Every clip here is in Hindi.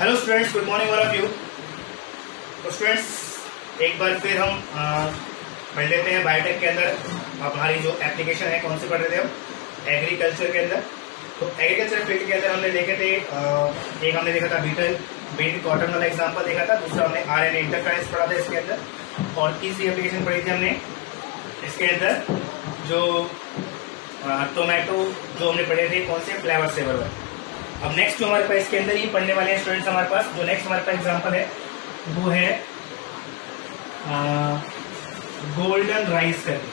Hello students, good morning all of you. तो स्टूडेंट्स, एक बार फिर हम पढ़ लेते हैं बायोटेक के अंदर हमारी जो एप्लीकेशन है। कौन सी पढ़ रहे थे हम? एग्रीकल्चर के अंदर। तो एग्रीकल्चर फील्ड के अंदर हमने देखे थे, एक हमने देखा था बीट कॉटन वाला एग्जाम्पल देखा था, दूसरा हमने RNA इंटरफेरेंस पढ़ा था इसके अंदर, और तीसरी एप्लीकेशन पढ़ी थी हमने इसके अंदर जो टोमेटो जो हमने पढ़े थे, कौन से फ्लेवर सेवर वाले। अब नेक्स्ट जो हमारे पास इसके अंदर ही पढ़ने वाले हैं स्टूडेंट्स, हमारे पास जो नेक्स्ट हमारे पास एग्जांपल है वो है गोल्डन राइस करके।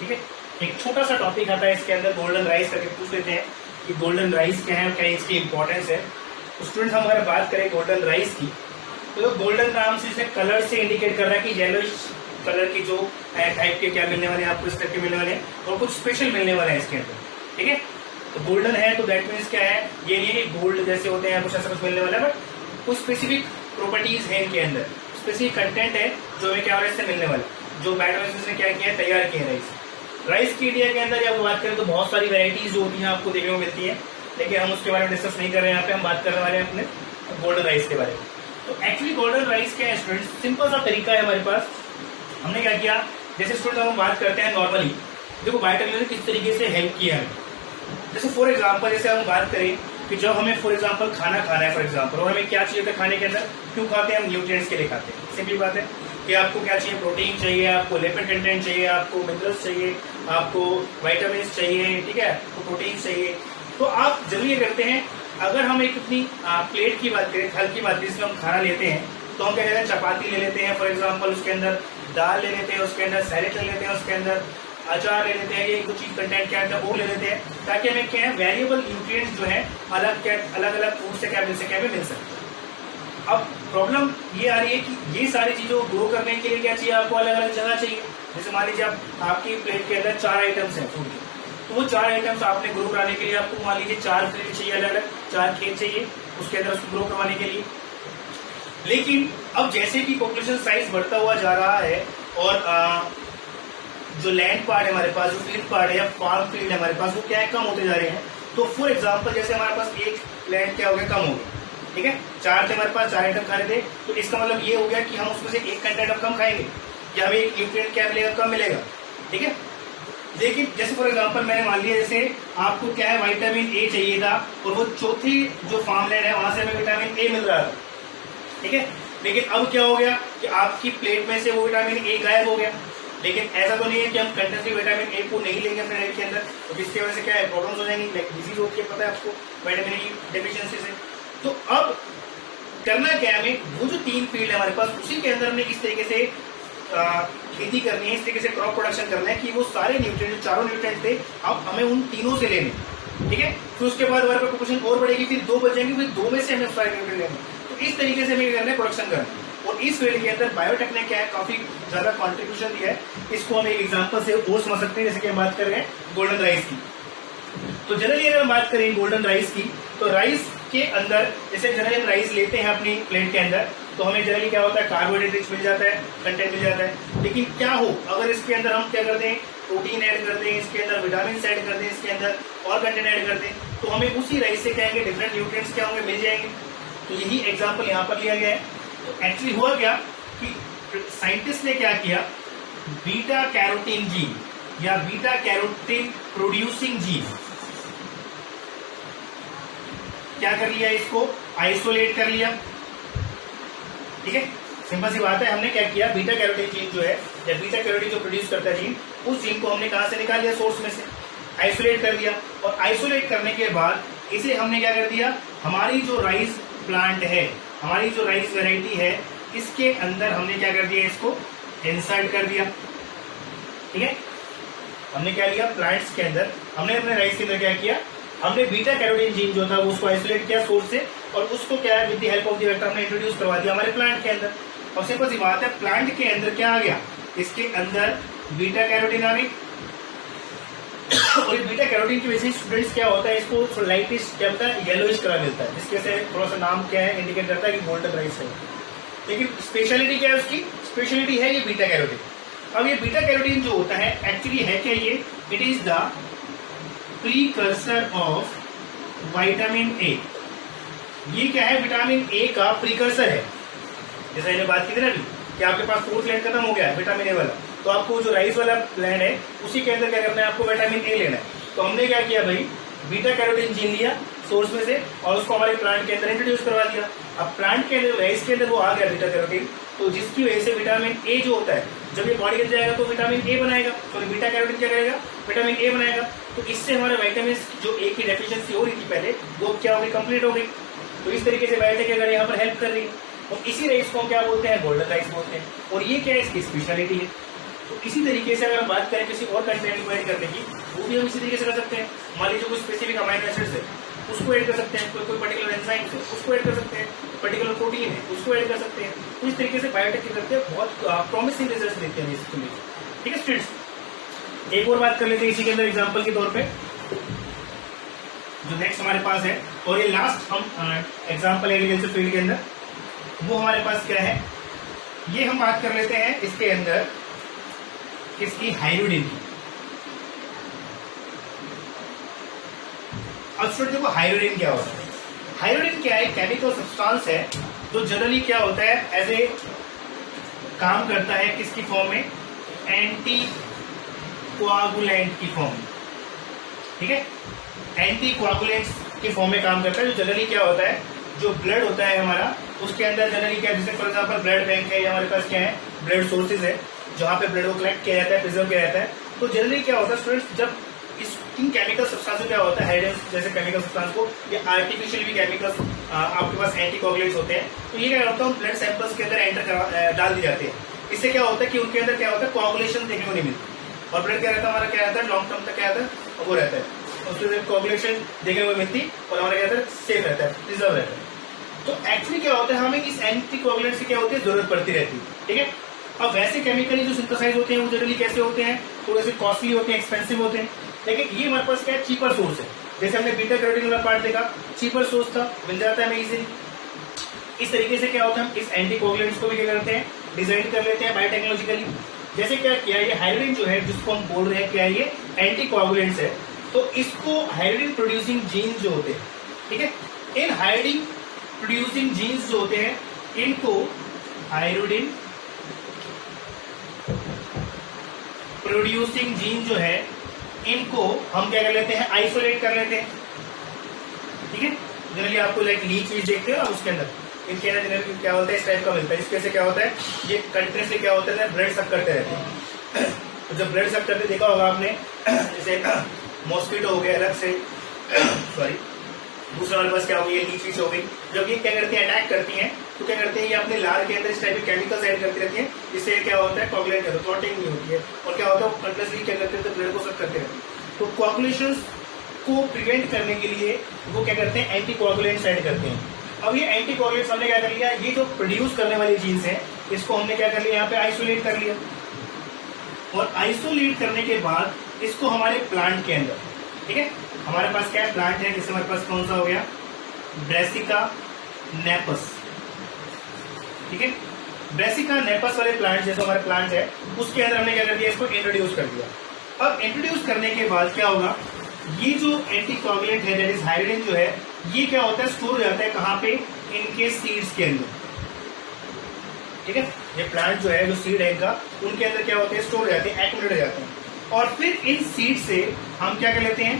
ठीक है, एक छोटा सा टॉपिक आता है इसके अंदर, गोल्डन राइस करके। पूछ लेते हैं कि गोल्डन राइस क्या है, क्या इसकी इंपॉर्टेंस है। तो स्टूडेंट्स, हम अगर बात करें गोल्डन राइस की, तो गोल्डन नाम से इसे कलर से इंडिकेट कर रहा है कि येलोइश कलर की जो टाइप के क्या मिलने वाले हैं आपको, इस टाइप के मिलने वाले हैं, और कुछ स्पेशल मिलने वाला है इसके अंदर। ठीक है, तो गोल्डन है तो दैट मीन्स क्या है, ये नहीं है कि गोल्ड जैसे होते हैं कुछ ऐसा कुछ मिलने वाला है, बट कुछ स्पेसिफिक प्रॉपर्टीज है इनके अंदर, स्पेसिफिक कंटेंट है जो हमें क्या हो रहा है इससे मिलने वाला। जो बायोटेक ने क्या किया है, तैयार किया है राइस की। इंडिया के अंदर जब बात करें तो बहुत सारी वेराइटीज जो होती हैं आपको देखने को मिलती है, लेकिन हम उसके बारे में डिस्कस नहीं कर रहे हैं। यहाँ पे हम बात करने वाले हैं अपने गोल्डन राइस के बारे में। तो एक्चुअली गोल्डन राइस क्या है स्टूडेंट्स, सिंपल सा तरीका है हमारे पास। हमने क्या किया, जैसे स्टूडेंट हम बात करते हैं नॉर्मली, देखो बायोटेक ने किस तरीके से हेल्प किया है। जैसे फॉर एग्जाम्पल, जैसे हम बात करें कि जब हमें फॉर एग्जाम्पल खाना खाना है फॉर एग्जाम्पल, और हमें क्या चाहिए था खाने के अंदर, क्यों खाते हैं हम? न्यूट्रिएंट्स के लिए खाते हैं। सिंपली बात है कि आपको क्या चाहिए, प्रोटीन चाहिए, आपको लिपिड कंटेंट चाहिए, आपको मिनरल्स चाहिए, आपको विटामिन चाहिए, ठीक है, आपको प्रोटीन चाहिए। तो आप जरूर ये करते हैं, अगर हम एक अपनी प्लेट की बात करें, थाल की बात करें, जिसमें हम खाना लेते हैं, तो हम क्या कहते हैं, चपाती ले लेते हैं फॉर एग्जाम्पल, उसके अंदर दाल ले लेते हैं, उसके अंदर सैलेड ले लेते हैं, उसके अंदर अचार ले लेते हैं, ये कुछ चीज कंटेंट क्या है वो ले लेते हैं, ताकि हमें क्या है वेरिएबल न्यूट्रिएंट्स जो है अलग अलग फूड से क्या मिल सके, हमें मिल सके। अब प्रॉब्लम ये आ रही है कि ये सारी चीजों को ग्रो करने के लिए क्या चाहिए, आपको अलग अलग जगह चाहिए। जैसे मान लीजिए आपकी प्लेट के अंदर 4 आइटम्स हैं फूड के, तो वो 4 आइटम्स आपने ग्रो कराने के लिए आपको मान लीजिए 4 फील्ड चाहिए, अलग अलग 4 खेत चाहिए उसके अंदर उसको ग्रो करवाने के लिए। लेकिन अब जैसे कि पॉपुलेशन साइज बढ़ता हुआ जा रहा है, और जो लैंड पार्ट है हमारे पास, जो फील्ड पार्ट है या फार्म फील्ड है हमारे पास, वो क्या है, कम होते जा रहे हैं। तो फॉर एग्जांपल, जैसे हमारे पास एक लैंड क्या हो गया, कम हो गया। ठीक है, 4 थे हमारे पास, 4 आइटम खा रहे थे, तो इसका मतलब ये हो गया कि हम उसमें से एक कंटेंट अब कम खाएंगे, या हमें एक न्यूट्रिएंट क्या मिलेगा, कम मिलेगा। ठीक है, लेकिन जैसे फॉर एग्जांपल मैंने मान लिया, जैसे आपको क्या है, विटामिन ए चाहिए था, और वो चौथी जो फार्म लैंड है वहां से हमें विटामिन ए मिल रहा था। ठीक है, लेकिन अब क्या हो गया कि आपकी प्लेट में से वो विटामिन ए गायब हो गया। लेकिन ऐसा तो नहीं है कि हम कंटिन्यूसली विटामिन ए को नहीं लेंगे अपने डाइट के अंदर, तो जिसकी वजह से क्या है, प्रॉब्लम्स हो जाएंगी, लाइक डिजीज होती है, पता है आपको, विटामिन ए की डेफिशिएंसी से। तो अब करना क्या है, हमें वो जो 3 फील्ड है हमारे पास, उसी के अंदर हमने इस तरीके से खेती करनी है, इस तरीके से क्रॉप प्रोडक्शन करना है कि वो सारे न्यूट्रिएंट, जो चारों न्यूट्रिएंट थे, अब हमें उन तीनों से लेने। ठीक है, फिर उसके बाद हमारे पास प्रोपोर्शन और बढ़ेगी, फिर 2 बचेंगे, फिर 2 में से हमें सारे न्यूट्रिएंट लेने। तो इस तरीके से हमें करना है, प्रोडक्शन करना है। और इस फील्ड के अंदर बायोटेक ने क्या है, काफी ज्यादा कॉन्ट्रीब्यूशन दिया है। इसको हम एक एग्जांपल से और समझ सकते हैं, जैसे कि हम बात कर रहे हैं गोल्डन राइस की। तो जनरली अगर हम बात करें गोल्डन राइस की, तो राइस के अंदर जैसे जनरली हम राइस लेते हैं अपनी प्लेट के अंदर, तो हमें जनरली क्या होता है, कार्बोहाइड्रेट रिच मिल जाता है, कंटेंट मिल जाता है। लेकिन क्या हो अगर इसके अंदर हम क्या कर दें, प्रोटीन ऐड कर दें, इसके अंदर विटामिन ऐड कर दें, इसके अंदर और कंटेंट ऐड कर दें, तो हमें उसी राइस से क्या है, डिफरेंट न्यूट्रिएंट्स क्या होंगे, मिल जाएंगे। तो यही एग्जाम्पल यहाँ पर लिया गया है। तो एक्चुअली हुआ क्या कि साइंटिस्ट ने क्या किया, बीटा कैरोटीन जीन या बीटा कैरोटीन प्रोड्यूसिंग जीन क्या कर लिया, इसको आइसोलेट कर लिया। ठीक है, सिंपल सी बात है, हमने क्या किया, बीटा कैरोटीन जीन जो है, या बीटा कैरोटीन जो प्रोड्यूस करता है जीन, उस जीन को हमने कहां से निकाल लिया, सोर्स में से आइसोलेट कर दिया। और आइसोलेट करने के बाद इसे हमने क्या कर दिया, हमारी जो राइस प्लांट है, हमारी जो राइस वेराइटी है, इसके अंदर हमने क्या कर दिया, इसको इंसर्ट कर दिया। ठीक है, हमने क्या लिया, प्लांट्स के अंदर हमने अपने राइस के अंदर क्या किया, हमने बीटा कैरोटीन जीन जो था वो उसको आइसोलेट किया सोर्स से, और उसको क्या है, with the help of the vector हमने इंट्रोड्यूस करवा दिया हमारे प्लांट के अंदर। और सिंपल सी बात है, प्लांट के अंदर क्या आ गया, इसके अंदर बीटा कैरोटीन आ गई। और बीटा कैरोटीन की वजह से स्टूडेंट्स क्या होता है, इसको लाइटिश क्या होता है, येलोइश कलर मिलता है, जिसके से थोड़ा सा नाम क्या है, इंडिकेट करता है कि गोल्डन राइस है। लेकिन स्पेशलिटी क्या है उसकी, स्पेशलिटी है ये बीटा कैरोटीन। अब ये बीटा कैरोटीन जो होता है एक्चुअली है क्या, ये it is the precursor of vitamin A. ये क्या है, विटामिन ए का प्रिकर्सर है। जैसे मैंने बात की थी ना अभी कि आपके पास फोर्थ लैंड खत्म हो गया है विटामिन ए वाला, तो आपको जो राइस वाला लैंड है उसी के अंदर क्या करना है, आपको विटामिन ए लेना है। तो हमने क्या किया भाई, बीटा कैरोटीन जीन लिया सोर्स में से और उसको हमारे प्लांट के अंदर इंट्रोड्यूस करवा दिया। अब प्लांट के अंदर राइस के अंदर वो आ गया बीटा कैरोटीन, तो जिसकी वजह से विटामिन ए जो होता है जब ये बॉडी में जाएगा तो विटामिन ए बनाएगा, तो बीटा कैरोटीन क्या करेगा, विटामिन ए बनाएगा। तो इससे हमारे विटामिन जो ए की डेफिशिएंसी हो रही थी पहले वो क्या हो गई, कंप्लीट हो गई। तो इस तरीके से बायोटेक अगर यहाँ पर हेल्प कर रही है, और इसी राइस को हम क्या बोलते हैं, गोल्डन राइस बोलते हैं। और ये क्या है, इसकी स्पेशलिटी है। तो इसी तरीके से अगर हम बात करें किसी और कंटेंट को ऐड करने की, वो भी हम इसी तरीके से कर सकते हैं। मान लीजिए कोई स्पेसिफिक अमाइनो एसिड्स है उसको ऐड कर सकते हैं, कोई पर्टिकुलर एंजाइम्स है उसको ऐड कर सकते हैं, पर्टिकुलर प्रोटीन है उसको ऐड कर सकते हैं। तो इस तरीके से बायोटेक क्या करते हैं, बहुत प्रॉमिसिंग रिजल्ट देते हैं इसके लिए। ठीक है स्टूडेंट्स, एक और बात कर लेते हैं इसी के अंदर एग्जाम्पल के तौर पर, जो नेक्स्ट हमारे पास है, और ये लास्ट हम एग्जाम्पल एग्रीकल्चर फील्ड के अंदर, वो हमारे पास क्या है, ये हम बात कर लेते हैं इसके अंदर किसकी, हाइड्रोडिन की। अब स्टूडेंट देखो हाइड्रोडिन क्या होता है। हाइड्रोडिन क्या है, केमिकल सब्सटेंस है जो जनरली क्या होता है, एज ए काम करता है किसकी फॉर्म में, एंटी कोआगुलेंट की फॉर्म में। ठीक है, एंटी कोआगुलेंट की फॉर्म में काम करता है, जो जनरली क्या होता है, जो ब्लड होता है हमारा उसके अंदर जनरली क्या, जैसे फॉर एग्जांपल ब्लड बैंक है, हमारे पास क्या है, ब्लड सोर्सेज है जहाँ पे ब्लड को कलेक्ट किया जाता है, प्रिजर्व किया जाता है। तो जनरली क्या होता है स्टूडेंट्स, जब इन केमिकल सब्सटेंस में क्या होता है, हाइड्रोजन जैसे केमिकल सब्सटेंस को या आर्टिफिशियल भी केमिकल्स आपके पास एंटीकोगुलेंट्स होते हैं, तो ये क्या होता है, ब्लड सैंपल्स के अंदर एंटर डाल दिए जाते हैं। इससे क्या होता है कि उनके अंदर क्या होता है, कोआगुलेशन देखने को नहीं मिलती, और ब्लड क्या रहता है हमारा, क्या रहता है, लॉन्ग टर्म तक क्या रहता है, वो रहता है, उसमें कोआगुलेशन देखने को मिलती और हमारा क्या रहता है, सेफ रहता है, प्रिजर्व रहता है। तो एक्चुअली क्या होता है, हमें इस एंटीकोगुलेंट से क्या होती है, जरूरत पड़ती रहती है। ठीक है, अब वैसे केमिकली जो सिंथेसाइज होते हैं वो जनरली कैसे होते हैं, थोड़े से कॉस्टली होते हैं, एक्सपेंसिव होते हैं, लेकिन ये हमारे पास क्या है, चीपर सोर्स है। जैसे हमने बीटा कैरोटीन वाला पार्ट देखा, चीपर सोर्स था, मिल जाता है हमें इजीली। इस तरीके से क्या होता है, हम इस एंटीकोगुलेंट्स को भी क्या करते हैं, डिजाइन कर लेते हैं बायोटेक्नोलॉजिकली। जैसे क्या किया, ये हाइड्रोजन जो है जिसको हम बोल रहे हैं क्या है, ये एंटीकोगुलेंट्स है, तो इसको हाइड्रोजन प्रोड्यूसिंग जीन्स जो होते हैं, ठीक है, इन हाइड्रोजन प्रोड्यूसिंग जीन्स जो होते हैं इनको हाइड्रोजन प्रोड्यूसिंग जीन जो है इनको हम क्या कर लेते हैं, आइसोलेट कर लेते हैं। ठीक है, जनरली आपको लाइक लीच वीच देखते हो, उसके अंदर इनके अंदर जनरली क्या होता है, इस टाइप का मिलता है। इसके से क्या होता है, ये कंटिन्यूसली क्या होता है, ब्लड सक करते रहते हैं। तो जब ब्लड सक करते देखा होगा आपने, जैसे मॉस्किटो हो गया अलग से, सॉरी दूसरा हमारे पास क्या हो गई, लीच वीच हो गई, जब ये क्या करती है, अटैक करती हैं, तो क्या करते हैं, ये अपने लार के अंदर इस टाइप के केमिकल्स ऐड करती रहती हैं, जिससे क्या होता है, कोगुलेंट होता है, क्लॉटिंग नहीं होती है, और क्या होता है, कंटिन्यूसली क्या करते हैं, तो ब्लड को सक करते रहते हैं। तो कोगुलेशंस को प्रिवेंट करने के लिए वो क्या करते हैं, एंटी कोगुलेंट्स ऐड करते हैं। अब ये एंटी कोगुलेंट्स हमने क्या कर लिया, ये जो प्रोड्यूस करने वाली जीन्स है इसको हमने क्या कर लिया, यहाँ पे आइसोलेट कर लिया, और आइसोलेट करने के बाद इसको हमारे प्लांट के अंदर, ठीक है, हमारे पास क्या है, प्लांट है, जैसे हमारे पास कौन सा हो गया, ब्रेसिका नेपस। ठीक है, ब्रेसिका नेपस वाले प्लांट जैसे हमारे प्लांट है उसके अंदर हमने क्या कर दिया, इसको इंट्रोड्यूस कर दिया। अब इंट्रोड्यूस करने के बाद क्या होगा, ये जो एंटीकोगुलेंट है दैट इज हाइड्रोजन जो है, ये क्या होता है, स्टोर हो जाता है कहाँ पे, इनके सीड्स के अंदर। ठीक है, ये प्लांट जो है, जो सीड है इनका, उनके अंदर क्या होते हैं, स्टोर हो जाते हैं, एक्यूमुलेट हो जाते हैं, और फिर इन सीड से हम क्या कर लेते हैं,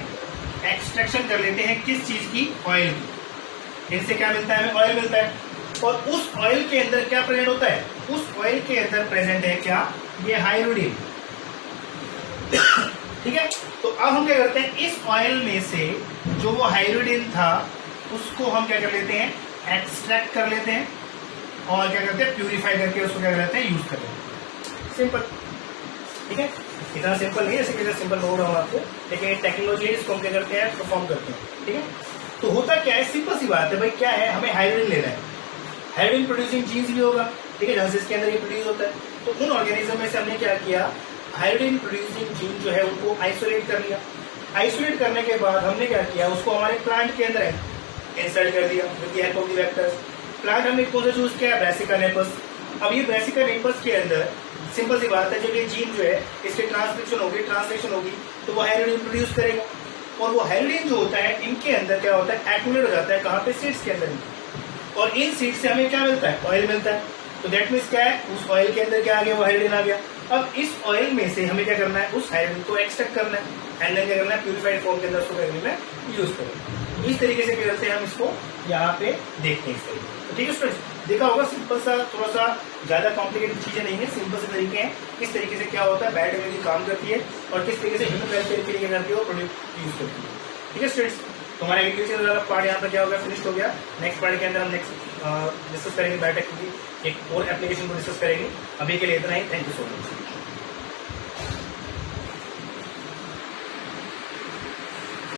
एक्सट्रैक्शन कर लेते हैं, किस चीज की, ऑयल की। इनसे क्या मिलता है, हमें ऑयल मिलता है, और उस ऑयल के अंदर क्या प्रेजेंट होता है, उस ऑयल के अंदर प्रेजेंट है क्या, ये हाइड्रोजन। ठीक है, तो अब हम क्या करते हैं, इस ऑयल में से जो वो हाइड्रोजन था उसको हम क्या कर लेते हैं, एक्सट्रैक्ट कर लेते हैं, और क्या करते हैं, प्यूरिफाई करके उसको क्या करते हैं, यूज करते हैं। सिंपल। ठीक है, इतना सिंपल नहीं है, ऐसे कैसे सिंपल बोल रहा हूँ आपको, लेकिन टेक्नोलॉजी इसको हम क्या करते हैं, परफॉर्म करते हैं। ठीक है, तो होता क्या है, सिंपल सी बात है भाई, क्या है, हमें हाइड्रोजन लेना है, हाइड्रोजन प्रोड्यूसिंग जीन्स भी होगा, ठीक है, जहां से इसके अंदर ये प्रोड्यूस होता है। तो उन ऑर्गेनिज्म में से हमने क्या किया, हाइड्रोजन प्रोड्यूसिंग जीन जो है उनको आइसोलेट कर लिया। आइसोलेट करने के बाद हमने क्या किया, उसको हमारे प्लांट के अंदर इंसर्ट कर दिया with the help of the vectors. Plant हमने कौन सा चूज किया, ब्रेसिका नेपस। अब ये ब्रेसिका नेपस के अंदर सिंपल सी बात है, जब ये जीन जो है इसकी ट्रांसलेशन होगी तो वो हाइड्रोजन प्रोड्यूस करेगा। और वो हाइड्रोजन जो होता है इनके अंदर क्या होता है, एक्यूमुलेट हो जाता है कहाँ पे, सीड्स के अंदर, और इन सीड्स से हमें क्या मिलता है, ऑयल मिलता है। तो दैट मीन्स क्या है, उस ऑयल के अंदर क्या आ गया, वो हाइड्रोजन आ गया। अब इस ऑयल में से हमें क्या करना है, उस हाइड्रोजन को एक्सट्रैक्ट करना है, एंड देन क्या करना है, प्यूरिफाइड फॉर्म के अंदर उसको करने में यूज करें। इस तरीके से क्या करते हैं हम इसको यहाँ पे देखते हैं इस तरीके। तो ठीक है स्टूडेंट्स, देखा होगा सिंपल सा, थोड़ा सा ज्यादा कॉम्प्लिकेटेड चीजें नहीं है, सिंपल से तरीके हैं किस तरीके से क्या होता है बायोटेक्नोलॉजी काम करती है और किस तरीके से ह्यूमन वेलफेयर के लिए करती है और प्रोडक्ट यूज करती है। ठीक है स्टूडेंट्स, तो हमारा एग्रीकल्चर वाला पार्ट यहाँ पर क्या हो गया, फिनिश हो गया। नेक्स्ट पार्ट के अंदर हम नेक्स्ट डिस्कस करेंगे बायोटेक्नोलॉजी, एक और एप्लीकेशन को डिस्कस करेंगे। अभी के लिए इतना ही, थैंक यू सो मच।